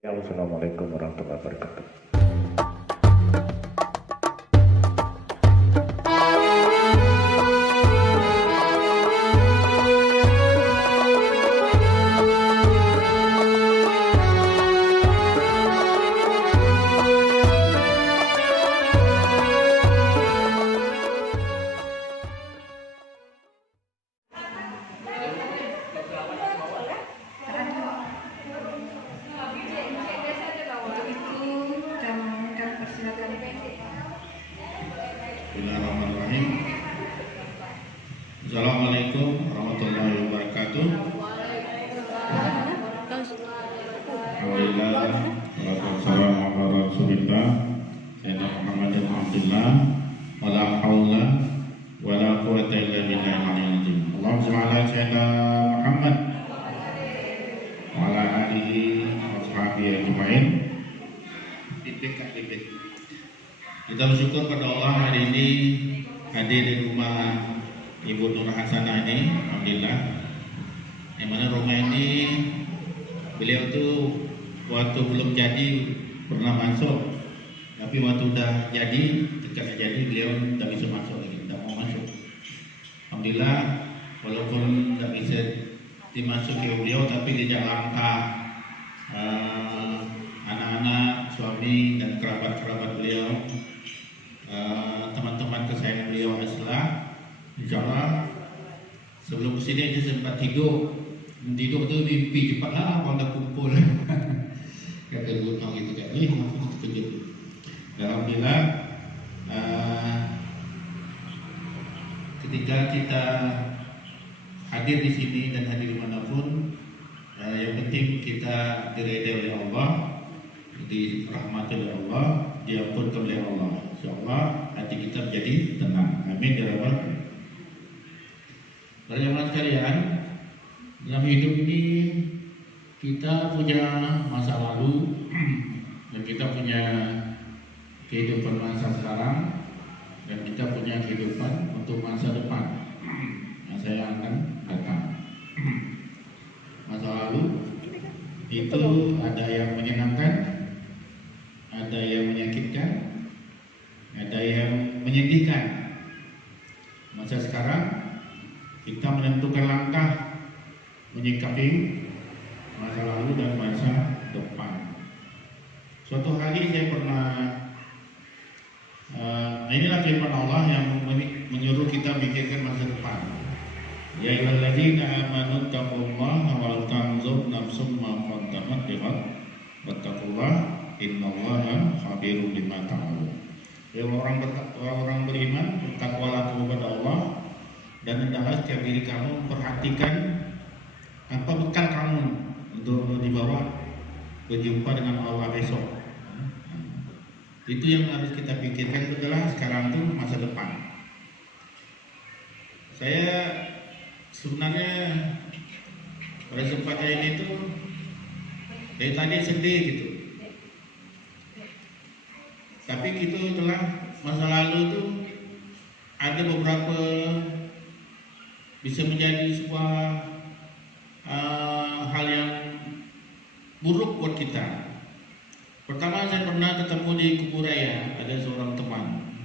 Assalamualaikum warahmatullahi wabarakatuh. Bismillahirrahmanirrahim. Assalamualaikum warahmatullahi wabarakatuh. Alhamdulillah, wassalamu ala rasulillah Sayyidina Muhammad bin Abdullah wala haula wala quwwata illa billahil aliyyil azim. Allahumma shalli ala Sayyidina Muhammad wa ala alihi wa sahbihi ajmain. Kita bersyukur pada Allah hari ini hadir di rumah Ibu Nur Hasanah ini, alhamdulillah. Yang mana rumah ini beliau tuh waktu belum jadi pernah masuk, tapi waktu udah jadi, dekat jadi beliau tidak bisa masuk lagi, tidak mau masuk. Alhamdulillah, walaupun tidak bisa dimasuki beliau, tapi dijak langkah anak-anak, suami dan kerabat-kerabat beliau, teman-teman kesayangan beliau Aslah, insyaallah sebelum kesini aja sempat tidur tuh mimpi cepatlah kalau udah kumpul kata gunung gitu kan, aku terkejut. Alhamdulillah, ketika kita hadir di sini dan hadir dimanapun, yang penting kita diridai oleh Allah, dirahmati oleh Allah, diampunkan oleh Allah. Insyaallah hati kita menjadi tenang. Amin ya rabbal alamin. Para jemaah sekalian, dalam hidup ini kita punya masa lalu dan kita punya kehidupan masa sekarang dan kita punya kehidupan untuk masa depan yang saya akan datang. Masa lalu itu ada yang menyenangkan, ada yang menyakitkan, ada yang menyedihkan. Masa sekarang kita menentukan langkah menyikapi masa lalu dan masa depan. Suatu hari saya pernah, inilah firman Allah yang menyuruh kita memikirkan masa depan. Ya ayyuhalladzina amanu taqullaha wal tanzur nafsum ma qaddamat lighad wattaqullaha innallaha khabirum bima ta'malun. Ya orang beriman, bertakwalah kepada Allah dan hendaklah setiap diri kamu memperhatikan apa bekal kamu untuk dibawa berjumpa dengan Allah besok. Itu yang harus kita pikirkan adalah sekarang itu masa depan. Saya sebenarnya pada kesempatan ini tuh dari tadi sedih gitu. Tapi gitu itulah masa lalu tuh ada beberapa bisa menjadi sebuah hal yang buruk buat kita. Pertama, saya pernah ketemu di Kuburaya, ada seorang teman.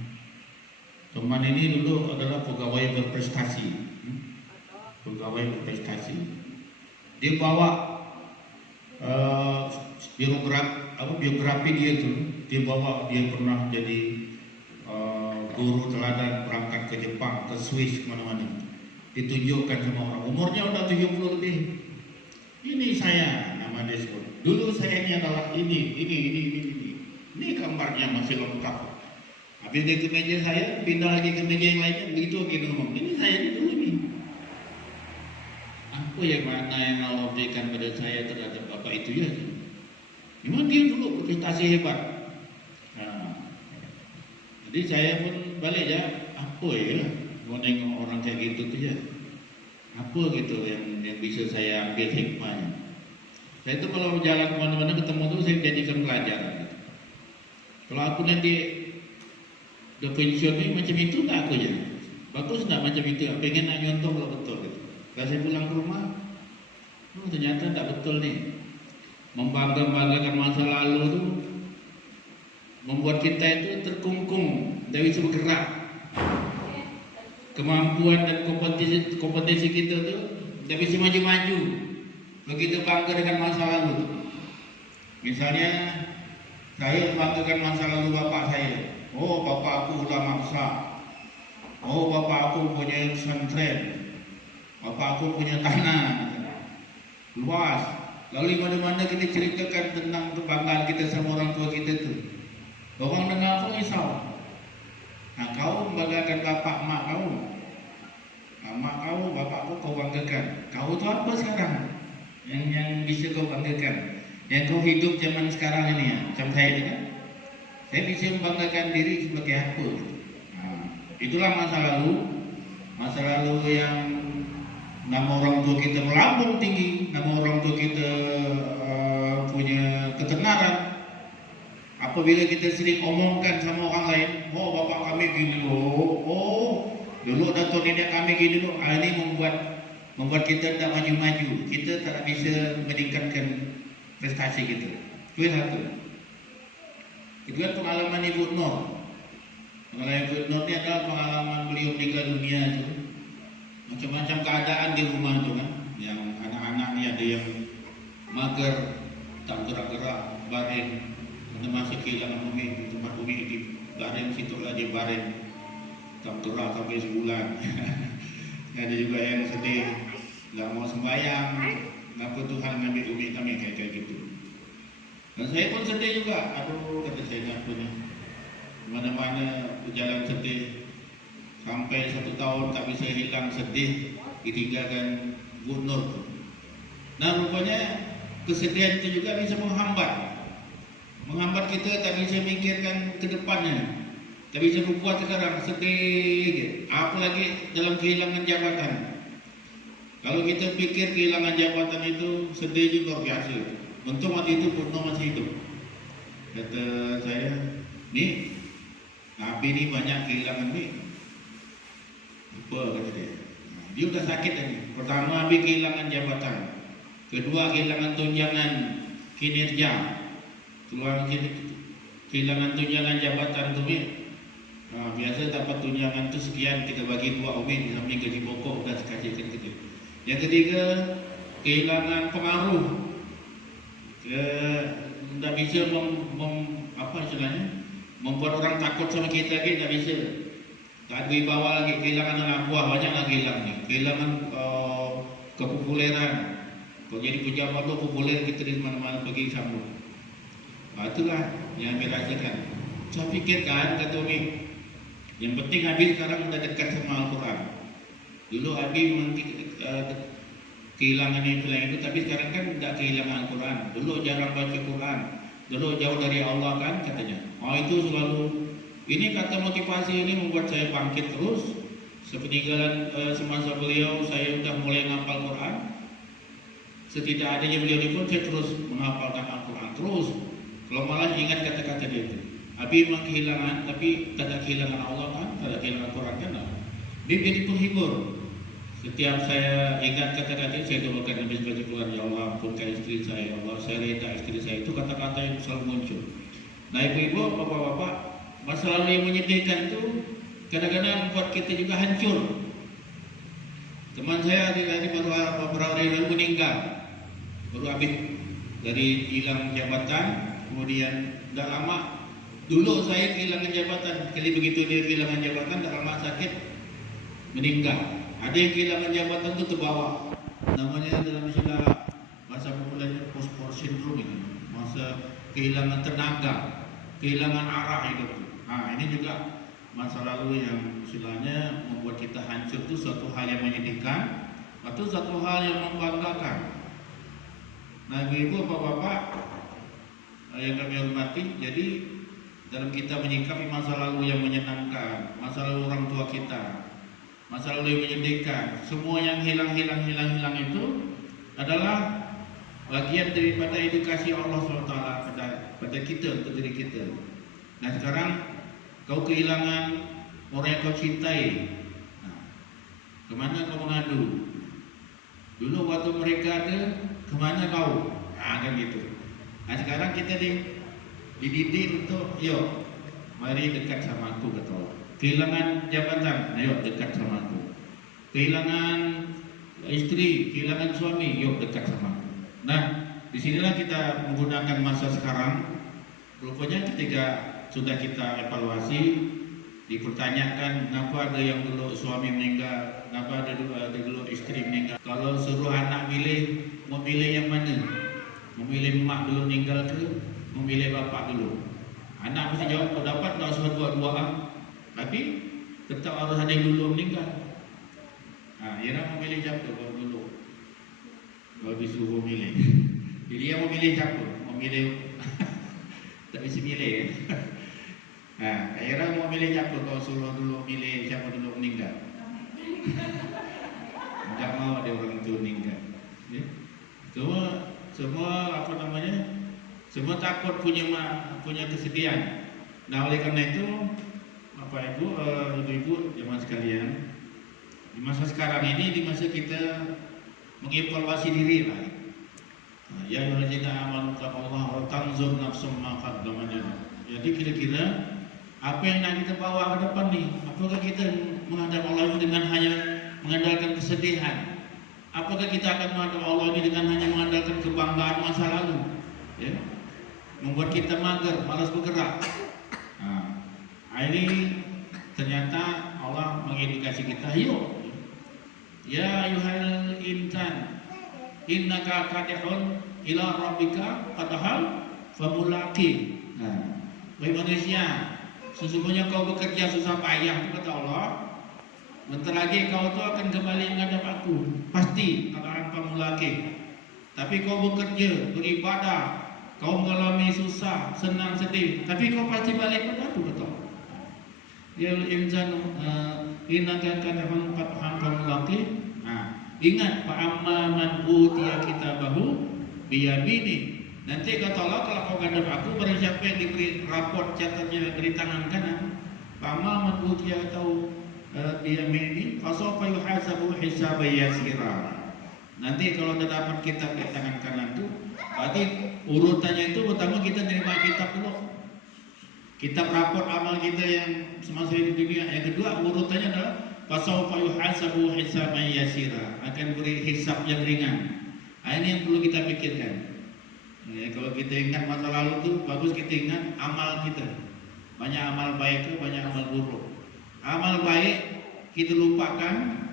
Teman ini dulu adalah pegawai berprestasi. Dia bawa biografi dia tuh. Dia bawa, dia pernah jadi guru teladan, berangkat ke Jepang, ke Swiss, kemana-mana. Ditunjukkan sama orang, umurnya udah 70 lebih. Ini saya, nama dia sebut. Dulu saya ini adalah ini. Ini gambarnya masih lengkap. Habis dia ke meja saya, pindah lagi ke meja yang lainnya, begitu gitu ngomong. Ini saya dulu ini. Apa yang mana yang Allah berikan pada saya terhadap bapak itu ya? Memang dia dulu berprestasi hebat. Jadi saya pun balik ya, apa ya, mau nengok orang kayak gitu tuh ya, apa gitu yang bisa saya ambil hikmahnya. Saya itu kalau jalan kemana-mana ketemu tuh saya jadikan pelajaran gitu. Kalau aku nanti udah pensiun nih macam itu nggak aku ya, bagus nggak macam itu, pengen nak nyontoh kalau betul gitu. Kalau saya pulang ke rumah, ternyata tak betul nih. membangga-banggakan masa lalu itu membuat kita itu terkungkung, tidak bisa bergerak. Kemampuan dan kompetensi kita itu tidak bisa maju-maju. Begitu bangga dengan masa lalu. Misalnya saya membanggakan masa lalu bapak saya. Oh, bapak aku ulama besar. Oh, bapak aku punya pesantren. Bapak aku punya tanah luas. Lalu mana-mana kita ceritakan tentang kebanggaan kita sama orang tua kita tu. Orang dengar pun risau. Nah, kau membanggakan bapak mak kau. Mak kau, bapak kau banggakan. Kau tu apa sekarang? Yang bisa kau banggakan? Yang kau hidup zaman sekarang ini ya, macam saya ni kan? Saya bisa membanggakan diri sebagai apa? Nah, itulah masa lalu yang nama orang tua kita melambung tinggi, nama orang tua kita punya ketenaran. Apabila kita sering omongkan sama orang lain, oh bapak kami gini loh, oh dulu datuk nenek kami gini loh, ini membuat kita tidak maju-maju, kita tak bisa meningkatkan prestasi kita. Itu satu. Kedua, pengalaman Ibu Nur. Pengalaman Ibu Nur ini adalah pengalaman beliau meninggal dunia itu. Macam-macam keadaan di rumah itu kan. Yang anak-anak ni ada yang mager, tak gerak-gerak, baring. Karena masih kehilangan umi, di tempat umi di baring situ lah dia baring. Tak gerak sampai sebulan. Ada juga yang sedih, tak mau sembahyang. Kenapa Tuhan mengambil umi kami kayak gitu. Dan saya pun sedih juga. Aduh, kata saya ngakunya. Mana-mana berjalan sedih. Sampai 1 tahun tak bisa hilang sedih ditinggalkan Bu Nur. Nah, rupanya kesedihan itu juga bisa menghambat kita tak bisa mikirkan ke depannya. Tak bisa berbuat sekarang, sedih. Apalagi dalam kehilangan jabatan. Kalau kita pikir kehilangan jabatan itu sedih juga luar biasa. Untung waktu itu Bu Nur masih hidup. Kata saya, ni Nabi ni banyak kehilangan ni. Apa kata dia? Dia sudah sakit lagi. Pertama habis kehilangan jabatan. Kedua kehilangan tunjangan kinerja. Kehilangan tunjangan jabatan tu ni. Biasa dapat tunjangan tu sekian, kita bagi 2 umi sambil gaji pokok dan sekali-kali kita. Yang ketiga, kehilangan pengaruh. Tak bisa membuat orang takut sama kita lagi, tak bisa. Tak ada wibawa lagi, kehilangan anak buah, banyak lagi hilang ni. Kehilangan kepopuleran. Kalau jadi pejabat tu populer, kita di mana-mana pergi sambung. Itulah yang kami rasakan. Saya fikirkan, kata Umi, yang penting Abi sekarang sudah dekat sama Al-Quran. Dulu Abi kehilangan itu, tapi sekarang kan tidak kehilangan Al-Quran. Dulu jarang baca Quran, dulu jauh dari Allah kan katanya. Itu selalu. Ini kata motivasi ini membuat saya bangkit terus. Sepeninggalan semasa beliau, saya sudah mulai menghafal Quran. Setidak adanya beliau ini pun saya terus menghafalkan Al-Quran terus. Kalau malah ingat kata-kata dia itu. Abi memang kehilangan, tapi tak ada kehilangan Allah kan, tak ada kehilangan Quran kan. Dia jadi penghibur. Setiap saya ingat kata-kata itu, saya doakan habis baca Quran, ya Allah ampunkan istri saya, ya Allah saya reda istri saya. Itu kata-kata yang selalu muncul. Nah ibu-ibu, bapak-bapak, masa lalu yang menyedihkan itu kadang-kadang membuat kita juga hancur. Teman saya adik-adik baru beberapa hari lalu meninggal, baru habis dari hilang jabatan, kemudian tidak lama. Dulu saya kehilangan jabatan, kali begitu dia kehilangan jabatan, tidak lama sakit, meninggal. Ada yang kehilangan jabatan itu terbawa. Namanya dalam istilah bahasa populernya post-war syndrome ini, masa kehilangan tenaga, kehilangan arah hidup. Ini juga masa lalu yang istilahnya membuat kita hancur. Itu suatu hal yang menyedihkan atau suatu hal yang membanggakan. Nah ibu bapak-bapak yang kami hormati, jadi dalam kita menyikapi masa lalu yang menyenangkan, masa lalu orang tua kita, masa lalu yang menyedihkan, semua yang hilang itu adalah bagian daripada edukasi Allah SWT pada kita, untuk diri kita. Nah sekarang kau kehilangan orang yang kau cintai, kemana kau mengadu? Dulu waktu mereka ada, kemana kau? Kan gitu. Nah, sekarang kita dididik untuk, yuk, mari dekat sama aku, kata Allah. Kehilangan jabatan, ayo dekat sama aku. Kehilangan istri, kehilangan suami, yuk dekat sama aku. Nah, disinilah kita menggunakan masa sekarang. Rupanya ketika sudah kita evaluasi, dipertanyakan kenapa ada yang dulu suami meninggal, kenapa ada dulu istri meninggal. Kalau suruh anak milih, mau pilih yang mana? Memilih emak dulu meninggal ke memilih bapak dulu? Anak mesti jawab, kau dapat tak usah dua-dua, tapi tetap harus ada yang dulu meninggal. Nah, Ira mau milih siapa kalau dulu? Kalau disuruh milih, jadi dia mau milih siapa? Mau milih tak bisa milih ya? Nah, Ira mau milih siapa kalau suruh dulu milih siapa dulu meninggal? Tidak mau ada orang tua meninggal. Ya? Semua apa namanya? Semua takut punya kesedihan. Nah, oleh karena itu, Bapak Ibu, Ibu-ibu, jemaah sekalian, di masa sekarang ini, di masa kita mengevaluasi diri lah. Ya ayyuhallazina amanu taqullaha wa tanzur nafsum ma qaddamat. Jadi kira-kira apa yang nak kita bawa ke depan nih? Apakah kita menghadap Allah ini dengan hanya mengandalkan kesedihan? Apakah kita akan menghadap Allah ini dengan hanya mengandalkan kebanggaan masa lalu? Ya? Membuat kita mager, malas bergerak. Nah, ini ternyata Allah mengindikasi kita, yuk, ya ayyuhal insan, innaka kadihun ila rabbika qadahal famulaqi. Nah, wahai manusia, sesungguhnya kau bekerja susah payah, kata Allah. Bentar lagi kau tu akan kembali menghadap aku, pasti akan famulaqi. Tapi kau bekerja, beribadah, kau mengalami susah, senang, sedih, tapi kau pasti balik pada aku, kata Allah. Ya insan innaka kadihun qadahal famulaqi. Ingat, fa'amma man utiya kitabahu biyamini. Nanti kata Allah, kalau kau hadap aku, barang siapa yang diberi raport catatnya dari tangan kanan, fa'amma man utiya atau biyamini fasawfa yuhasabu hisaban yasira. Nanti kalau sudah dapat kitab di tangan kanan itu, berarti urutannya itu pertama kita terima kitab dulu, kitab raport amal kita yang semasa hidup dunia. Yang kedua urutannya adalah fasawfa yuhasabu hisaban yasira, akan beri hisab yang ringan. Nah, ini yang perlu kita pikirkan. Ya, kalau kita ingat masa lalu itu bagus kita ingat amal kita. Banyak amal baik, banyak amal buruk. Amal baik kita lupakan,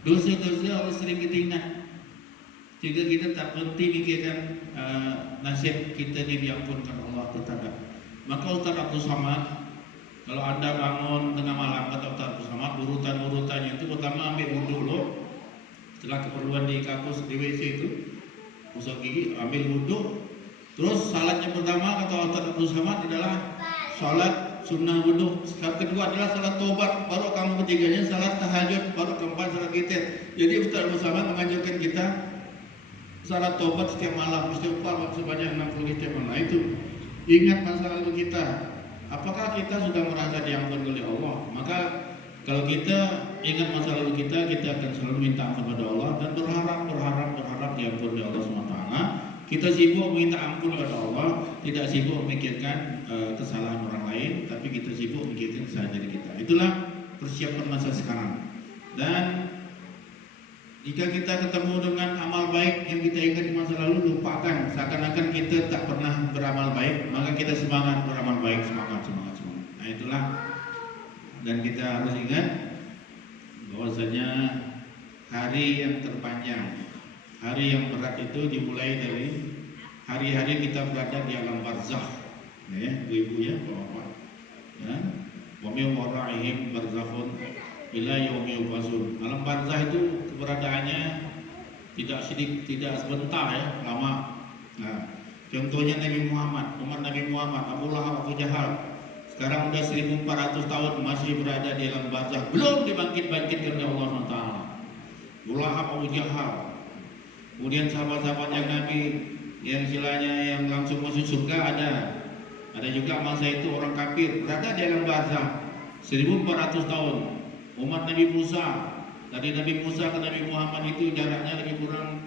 dosa-dosa harus sering kita ingat. Jika kita tak berhenti pikirkan nasib kita ini diampunkan Allah Ta'ala. Maka Ustaz Abdul Somad, kalau Anda bangun tengah malam, kata Ustaz Abdul Somad, urutannya itu pertama ambil wudhu dulu. Setelah keperluan di kampus, di WC itu, gosok gigi, ambil wudhu. Terus salat yang pertama, kata Ustaz Abdul Somad, adalah salat sunnah wudhu. Sekarang kedua adalah salat tobat. Baru kamu ketiganya salat tahajud. Baru keempat salat witir. Jadi Ustaz Abdul Somad mengajarkan kita salat tobat setiap malam, istighfar sebanyak 60 setiap malam. Nah, itu ingat masa lalu kita. Apakah kita sudah merasa diampuni oleh Allah? Maka kalau kita ingat masa lalu kita akan selalu minta ampun kepada Allah dan berharap diampuni oleh Allah SWT. Kita sibuk minta ampun kepada Allah, tidak sibuk memikirkan kesalahan orang lain, tapi kita sibuk memikirkan kesalahan diri kita. Itulah persiapan masa sekarang. Dan jika kita ketemu dengan amal baik yang kita ingat di masa lalu, lupakan, seakan-akan kita tak pernah beramal baik, maka kita semangat beramal baik, semangat. Nah, itulah. Dan kita harus ingat bahwasanya hari yang terpanjang, hari yang berat itu dimulai dari hari-hari kita berada di alam barzakh. Ya, ibu ya, bapak. Ya, wa min waraihim barzakhun ila yaumi yub'atsun. Alam barzakh itu keberadaannya tidak sebentar ya, lama. Nah, contohnya Nabi Muhammad, umat Nabi Muhammad, Abu Lahab, Abu Jahal. Sekarang sudah 1400 tahun masih berada di alam barzakh, belum dibangkit-bangkitkan oleh Allah SWT. Abu Lahab, Abu Jahal. Kemudian sahabat-sahabat yang Nabi yang istilahnya yang langsung masuk surga ada. Ada juga masa itu orang kafir berada di alam barzakh 1400 tahun. Umat Nabi Musa, dari Nabi Musa ke Nabi Muhammad itu jaraknya lebih kurang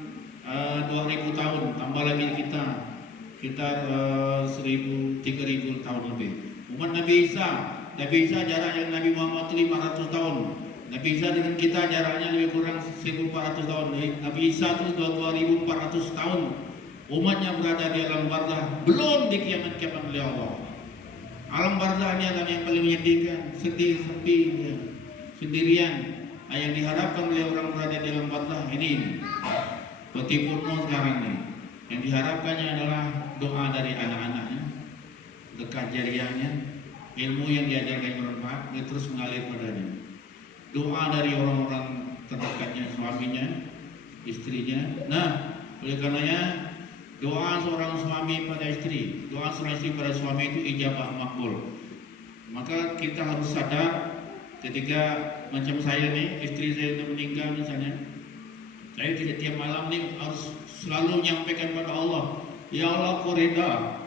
2000 tahun, tambah lagi kita. sekitar 3.000 tahun lebih. Umat Nabi Isa jarak yang Nabi Muhammad 500 tahun. Nabi Isa dengan kita jaraknya lebih kurang 1.400 tahun. Nabi Isa itu 2.400 tahun. Umatnya berada di alam barzah, belum dikiamat-kiamat oleh Allah. Alam barzah ini alam yang paling menyedihkan, sedih, sepi, ya, sendirian. Yang diharapkan oleh orang berada di alam barzah ini seperti Purno sekarang ini. Yang diharapkannya adalah doa dari anak-anaknya, dekat jariahnya, ilmu yang diajarkan bermanfaat, dia terus mengalir padanya. Doa dari orang-orang terdekatnya, suaminya, istrinya. Nah, oleh karenanya doa seorang suami pada istri, doa seorang istri pada suami itu ijabah makbul. Maka kita harus sadar ketika macam saya nih, istri saya sudah meninggal misalnya, saya tidak tiap malam nih harus selalu menyampaikan pada Allah, ya Allah kau reda,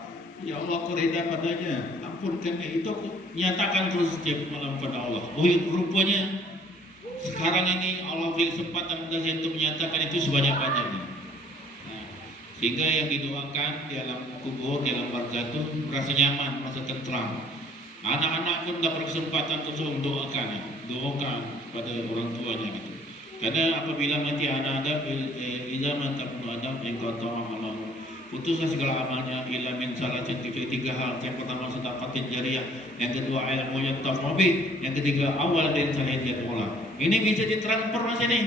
ya Allah kau reda padanya, ampunkan dia. Itu aku nyatakan terus setiap malam pada Allah. Oh rupanya sekarang ini Allah beri kesempatan kepada saya untuk menyatakan itu sebanyak-banyaknya. Nah, sehingga yang didoakan di alam kubur, di alam barzah itu merasa nyaman, merasa tentram. Anak-anak pun dapat kesempatan untuk mendoakan, doakan pada orang tuanya gitu. Karena apabila mati anak Adam, izaman takunu Adam yang kata Allah, putuslah segala amalnya ila min salatin, tiga hal. Yang pertama sedekatin jariyah, yang kedua ilmu yang tafabi, yang ketiga awal dan sahidiyat olah. Ini bisa ditransfer mas ini.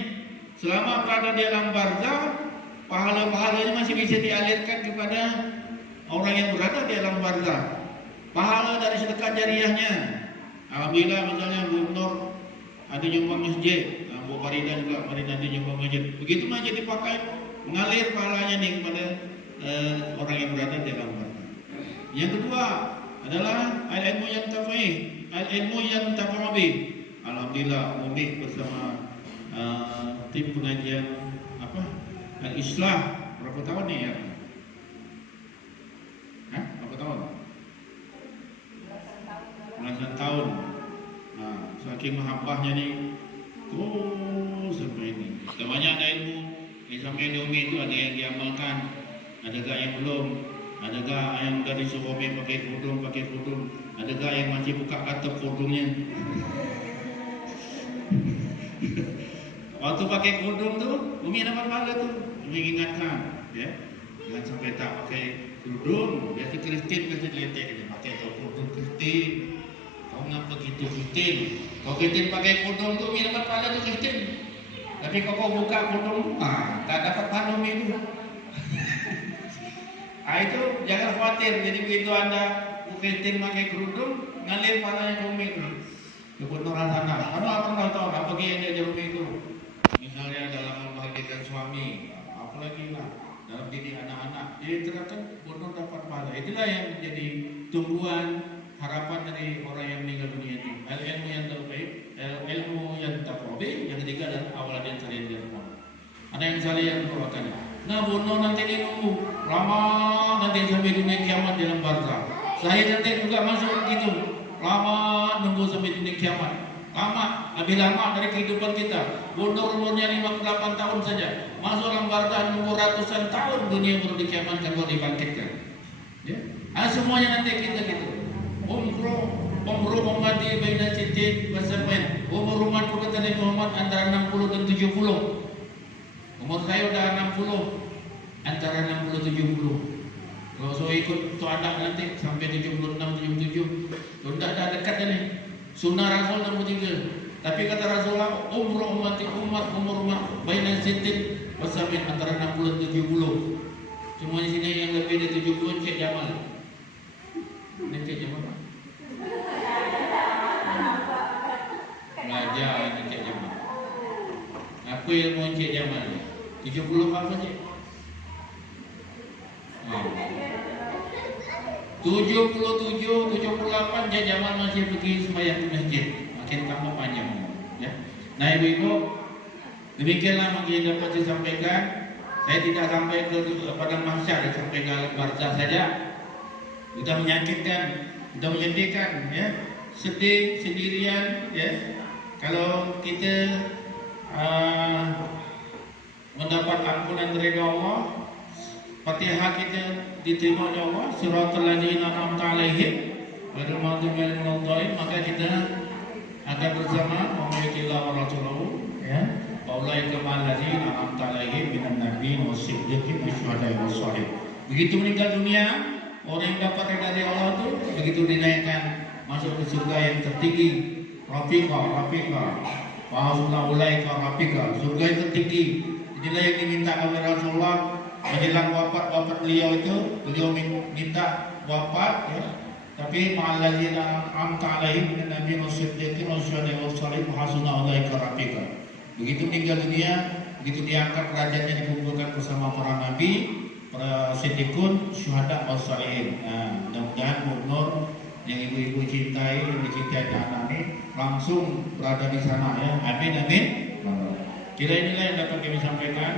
Selama berada di alam barzah, pahala-pahalanya masih bisa dialirkan kepada orang yang berada di alam barzah. Pahala dari sedekah jariyahnya. Alhamdulillah misalnya Bu Nur ada nyumbang masjid, Bu Farida juga, Farida ada nyumbang masjid. Begitu aja dipakai, mengalir pahalanya nih kepada orang yang berada di alam barzah. Yang kedua adalah ilmu yang tafa'ih, ilmu yang tafa'abi. Alhamdulillah Umi bersama tim pengajian Al-Islah berapa tahun nih ya? Berapa tahun? Belasan tahun. Nah, saking mahabbahnya nih sampai ini. Namanya ada ilmu yang sampai di Umi itu ada yang diamalkan, adakah yang belum, adakah yang dari Umi pakai kerudung, adakah yang masih buka atap kerudungnya. Waktu pakai kerudung tuh, Umi dapat pahala tuh. Umi ingatkan, ya, jangan sampai tak pakai kerudung. Biasa Kristen biasa diletek aja, pakai kerudung Kristen. Kau ngapa gitu Kristen? Kau Kristen pakai kerudung tuh, Umi dapat pahala tuh Kristen. Tapi kalau kau buka kerudung, tak dapat pahala Umi itu. Itu jangan khawatir. Jadi begitu Anda Kristen pakai kerudung, ngalir pahalanya ke Umi itu. Kebenaran sana. Kamu pernah tahu apa yang dia jauh itu? Misalnya dalam membahagiakan suami, apalagi lah dalam didik anak-anak, jadi ternyata benar dapat pahala. Itulah yang menjadi tumbuhan harapan dari orang yang meninggal dunia ini. Ilmu yang terbaik, ilmu yang tafabi, yang ketiga adalah awal dan salian dan ada yang salian doakan. Nah, bunuh nanti dia nunggu lama nanti sampai dunia kiamat dalam barzah. Saya nanti juga masuk gitu. Lama nunggu sampai dunia kiamat. Lama, lebih lama dari kehidupan kita. Bunuh umurnya 58 tahun saja. Masuk dalam barzah nunggu ratusan tahun dunia baru dikiamatkan, baru dibangkitkan. Ya? Semuanya nanti kita gitu. Umru ummati baina sitin wa sab'in. Umur umatku kata Nabi Muhammad antara 60 dan 70. Umur saya udah 60, antara 60 70. Kalau saya ikut tu anak nanti sampai 76 77. Sudah dah dekat dah ni. Sunnah Rasul 63. Tapi kata Rasulullah, umur umat baina sitin wa sab'in, antara 60 dan 70. Cuma di sini yang lebih dari 70 Cik Jamal. Ini Cik Jamal. Belajar ini Cik Jamal. Apa ilmu Cik Jamal? 70 apa Cik? 77, 78 Cik Jamal masih pergi sembahyang di masjid. Makin tambah panjang ya. Nah ibu-ibu, demikianlah yang dapat disampaikan. Saya tidak sampai ke padang mahsyar, sampai ke alam barzah saja. Kita menyakitkan, kita menyedihkan ya. Sedih, sendirian ya. Kalau kita mendapat ampunan dari Allah, Fatihah kita diterima oleh Allah, siratal ladzina an'amta 'alaihim ghairil maghdubi 'alaihim waladdallin, maka kita akan bersama memiliki wa rasulahu, ya. Ulaika ma'al ladzina an'amta 'alaihim minan nabiyyin was-siddiqin wasyuhada'i was-shalihin. Begitu meninggal dunia, orang yang dapat dari Allah itu begitu dinaikkan masuk ke surga yang tertinggi, rafiqah, wa hasuna ulaika rafiqah, surga yang tertinggi. Inilah yang diminta oleh Rasulullah menjelang wafat beliau itu, beliau minta wafat, ya. Tapi ma'al ladzina an'amta 'alaihim minan nabiyyin was-siddiqin wasyuhada'i was-shalihin wa hasuna ulaika rafiqah. Begitu meninggal dunia, begitu diangkat derajatnya, dikumpulkan bersama para nabi, para siddiqun, syuhada, was-shalihin. Nah, mudah-mudahan Bu Nur yang ibu-ibu cintai, yang dicintai anak ini langsung berada di sana, ya. Amin, amin. Kira inilah yang dapat kami sampaikan.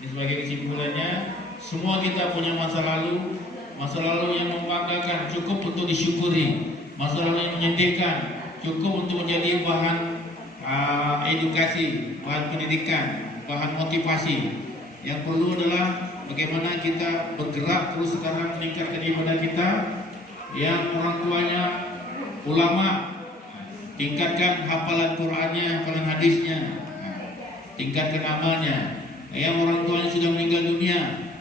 Sebagai kesimpulannya, semua kita punya masa lalu yang membanggakan, cukup untuk disyukuri. Masa lalu yang menyedihkan, cukup untuk menjadi bahan edukasi, bahan pendidikan, bahan motivasi. Yang perlu adalah bagaimana kita bergerak terus sekarang meningkatkan ibadah kita. Yang orang tuanya ulama, tingkatkan hafalan Qur'annya, hafalan hadisnya, tingkatkan amalnya. Yang orang tuanya sudah meninggal dunia,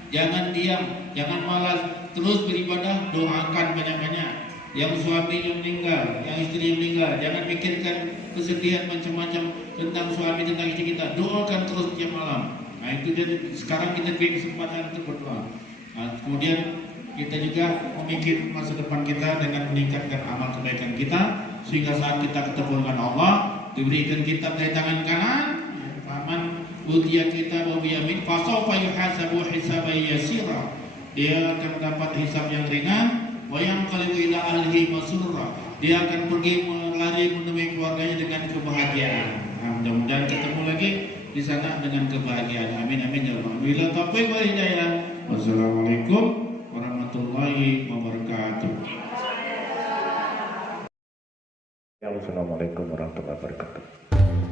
jangan diam, jangan malas, terus beribadah, doakan banyak-banyak. Yang suaminya meninggal, yang istri meninggal, jangan pikirkan kesedihan macam-macam tentang suami, tentang istri kita, doakan terus tiap malam. Nah itu jadi sekarang kita beri kesempatan untuk berdoa. Nah, kemudian kita juga memikir masa depan kita dengan meningkatkan amal kebaikan kita, sehingga saat kita ketemu dengan Allah, diberikan kitab dari tangan kanan, faman utiya kita wa biyamin fasawfa yuhasabu hisaban yasira. Dia akan mendapat hisab yang ringan, wa yanqalibu ila ahlihi masrura. Dia akan pergi melari menemui keluarganya dengan kebahagiaan. Nah, mudah-mudahan ketemu lagi di sana dengan kebahagiaan. Amin, amin ya rabbal alamin. Bila taufiq wal hidayah. Wassalamualaikum warahmatullahi wabarakatuh. Assalamualaikum warahmatullahi wabarakatuh.